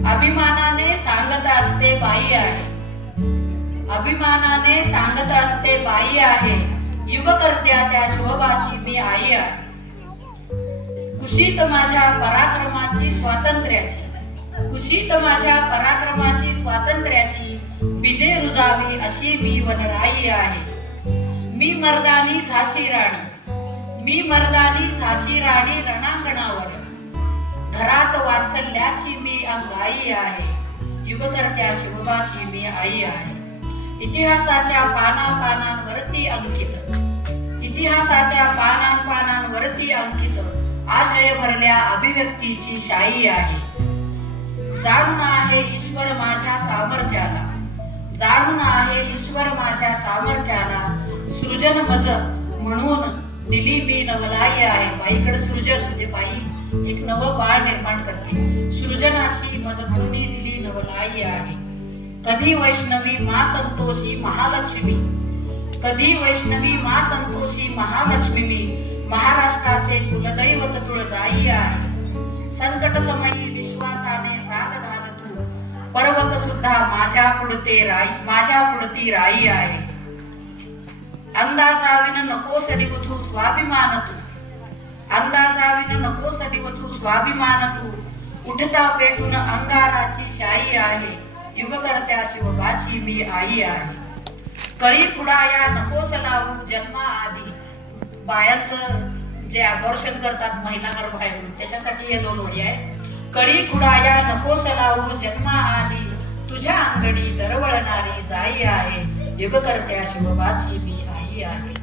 अभिमानाने सांगत असते बाई आहे, अभिमानाने सांगत असते बाई आहे, युगकर्त्या त्या शोभाची मी आई आहे. कुशीत माझ्या पराक्रमाची स्वातंत्र्याची, कुशीत माझ्या पराक्रमाची स्वातंत्र्याची विजय रुजावी अशी मी वनराई आहे. मी मर्दानी झाशी राणी, मी मर्दानी झाशी राणी रणांगणावर, घरात वात्सल्याची मी अंगाई आहे, युगकर्त्या शोभाची मी आई आहे. इतिहासाच्या पानांवरती अंकित, इतिहासाच्या पानांवरती अंकित आशय भरल्या अभिव्यक्तीची शाई आहे. जाणून आहे ईश्वर माझ्या सामर्थ्याला, जाणून आहे ईश्वर माझ्या सामर्थ्याला, सृजन मज म्हणून दिली मी नवलाई आहे. बाईकडे सृजन म्हणजे बाई एक नवं बाळ निर्माण करते, सृजनाची मज म्हणून दिली नवलाई आहे. कधी वैष्णवी मा संतोषी महालक्ष्मी, कधी वैष्णवी मा संतोषी महालक्ष्मी मी महाराष्ट्राचे कुलदैवत तुळजाई आहे. संकट समयी विश्वासाने साथ धार तू, पर्वत सुद्धा माझ्या पुढते राई, माझ्या पुढती राई आहे. अंदाजाविन नकोस डिवचू स्वाभिमान तू, अंदाजाविन नकोस डिवचू स्वाभिमान तू, उठता पेटून अंगाराची शाई आहे, युगकर्त्या शिवबाची मी आई आहे. कळी पुडाया नकोस लावू जन्माआधी, बायांचं जे अबॉर्शन करतात महिला गर्भाएवरून त्याच्यासाठी हे दोन ओळी आहेत. कळी खुडाया नकोस लावू जन्माआधी, तुझ्या अंगणी दरवळणारी जाई आहे, युगकर्त्या शिवबाची मी आई आहे.